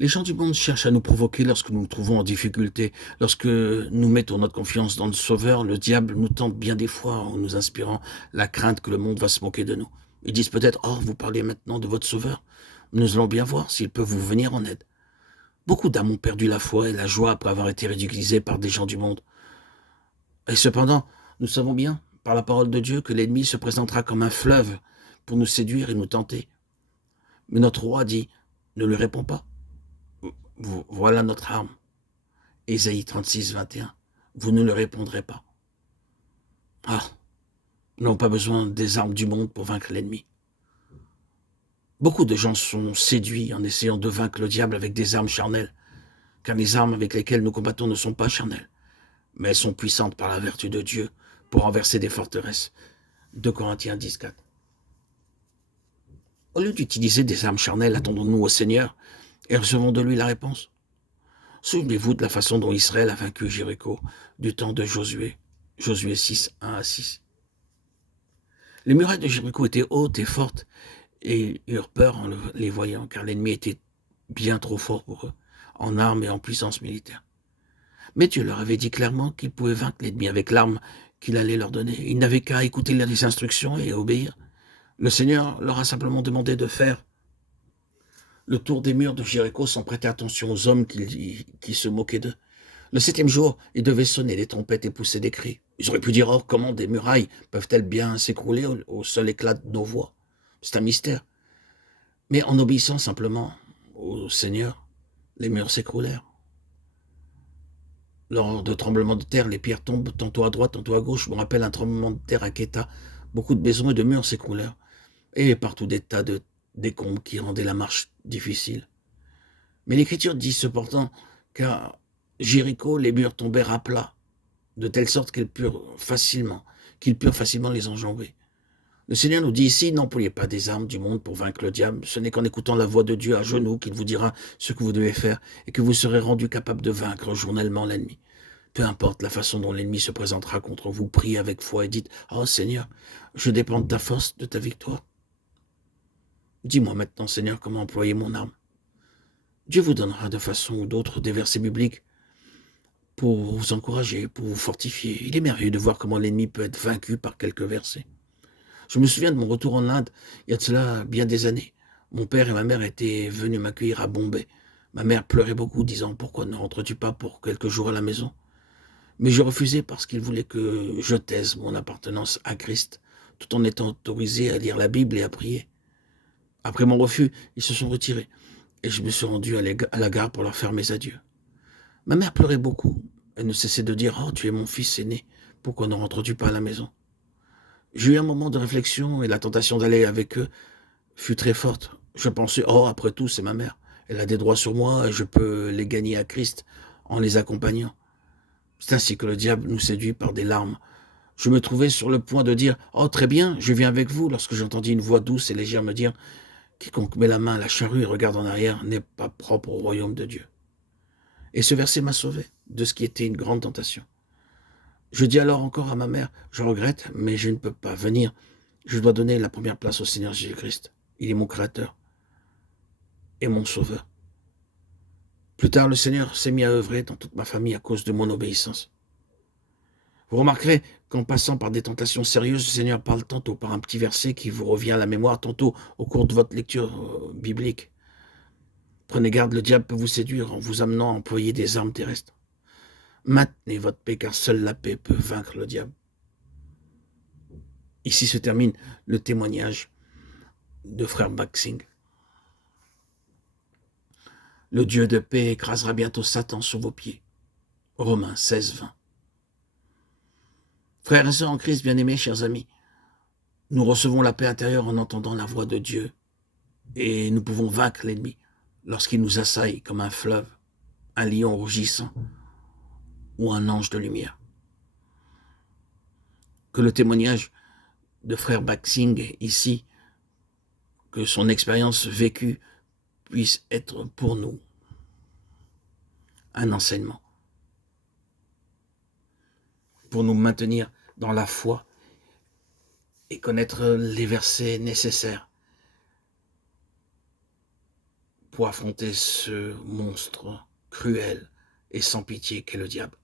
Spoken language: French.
Les gens du monde cherchent à nous provoquer lorsque nous nous trouvons en difficulté. Lorsque nous mettons notre confiance dans le Sauveur, le diable nous tente bien des fois en nous inspirant la crainte que le monde va se moquer de nous. Ils disent peut-être: «Oh, vous parlez maintenant de votre Sauveur. Nous allons bien voir s'il peut vous venir en aide.» Beaucoup d'âmes ont perdu la foi et la joie après avoir été ridiculisés par des gens du monde. Et cependant, nous savons bien, par la parole de Dieu, que l'ennemi se présentera comme un fleuve pour nous séduire et nous tenter. Mais notre roi dit: «Ne lui réponds pas. Voilà notre arme.» Ésaïe 36, 21. Vous ne le répondrez pas. Ah, nous n'avons pas besoin des armes du monde pour vaincre l'ennemi. Beaucoup de gens sont séduits en essayant de vaincre le diable avec des armes charnelles, car les armes avec lesquelles nous combattons ne sont pas charnelles, mais elles sont puissantes par la vertu de Dieu pour renverser des forteresses. 2 Corinthiens 10, 4. Au lieu d'utiliser des armes charnelles, attendons-nous au Seigneur et recevons de lui la réponse. Souvenez-vous de la façon dont Israël a vaincu Jéricho du temps de Josué. Josué 6, 1 à 6. Les murailles de Jéricho étaient hautes et fortes, et ils eurent peur en les voyant, car l'ennemi était bien trop fort pour eux, en armes et en puissance militaire. Mais Dieu leur avait dit clairement qu'ils pouvaient vaincre l'ennemi avec l'arme qu'il allait leur donner. Ils n'avaient qu'à écouter les instructions et obéir. Le Seigneur leur a simplement demandé de faire le tour des murs de Jéricho sans prêter attention aux hommes qui se moquaient d'eux. Le 7e jour, ils devaient sonner des trompettes et pousser des cris. Ils auraient pu dire: «Oh, comment des murailles peuvent-elles bien s'écrouler au seul éclat de nos voix?» C'est un mystère. Mais en obéissant simplement au Seigneur, les murs s'écroulèrent. Lors de tremblements de terre, les pierres tombent tantôt à droite, tantôt à gauche. Je me rappelle un tremblement de terre à Quetta. Beaucoup de maisons et de murs s'écroulèrent. Et partout des tas de décombres qui rendaient la marche difficile. Mais l'Écriture dit cependant qu'à Jéricho, les murs tombèrent à plat, de telle sorte qu'ils purent facilement les enjamber. Le Seigneur nous dit ici: n'employez pas des armes du monde pour vaincre le diable. Ce n'est qu'en écoutant la voix de Dieu à genoux qu'il vous dira ce que vous devez faire et que vous serez rendu capable de vaincre journellement l'ennemi. Peu importe la façon dont l'ennemi se présentera contre vous, priez avec foi et dites: «Oh Seigneur, je dépends de ta force, de ta victoire. Dis-moi maintenant, Seigneur, comment employer mon arme.» Dieu vous donnera de façon ou d'autre des versets bibliques pour vous encourager, pour vous fortifier. Il est merveilleux de voir comment l'ennemi peut être vaincu par quelques versets. Je me souviens de mon retour en Inde, il y a de cela bien des années. Mon père et ma mère étaient venus m'accueillir à Bombay. Ma mère pleurait beaucoup, disant: «Pourquoi ne rentres-tu pas pour quelques jours à la maison?» Mais je refusais parce qu'il voulait que je taise mon appartenance à Christ, tout en étant autorisé à lire la Bible et à prier. Après mon refus, ils se sont retirés, et je me suis rendu à la gare pour leur faire mes adieux. Ma mère pleurait beaucoup. Elle ne cessait de dire: «Oh, tu es mon fils aîné, pourquoi ne rentres-tu pas à la maison?» J'ai eu un moment de réflexion et la tentation d'aller avec eux fut très forte. Je pensais: «Oh, après tout, c'est ma mère. Elle a des droits sur moi et je peux les gagner à Christ en les accompagnant.» C'est ainsi que le diable nous séduit par des larmes. Je me trouvais sur le point de dire: «Oh, très bien, je viens avec vous», lorsque j'entendis une voix douce et légère me dire: «Quiconque met la main à la charrue et regarde en arrière n'est pas propre au royaume de Dieu.» Et ce verset m'a sauvé de ce qui était une grande tentation. Je dis alors encore à ma mère: «Je regrette, mais je ne peux pas venir. Je dois donner la première place au Seigneur Jésus-Christ. Il est mon Créateur et mon Sauveur.» Plus tard, le Seigneur s'est mis à œuvrer dans toute ma famille à cause de mon obéissance. Vous remarquerez qu'en passant par des tentations sérieuses, le Seigneur parle tantôt par un petit verset qui vous revient à la mémoire, tantôt au cours de votre lecture biblique. Prenez garde, le diable peut vous séduire en vous amenant à employer des armes terrestres. Maintenez votre paix, car seule la paix peut vaincre le diable. Ici se termine le témoignage de frère Baxing. Le Dieu de paix écrasera bientôt Satan sous vos pieds. Romains 16, 20. Frères et sœurs en Christ, bien-aimés, chers amis, nous recevons la paix intérieure en entendant la voix de Dieu et nous pouvons vaincre l'ennemi lorsqu'il nous assaille comme un fleuve, un lion rugissant ou un ange de lumière. Que le témoignage de frère Baxing ici, que son expérience vécue puisse être pour nous un enseignement, pour nous maintenir dans la foi et connaître les versets nécessaires pour affronter ce monstre cruel et sans pitié qu'est le diable.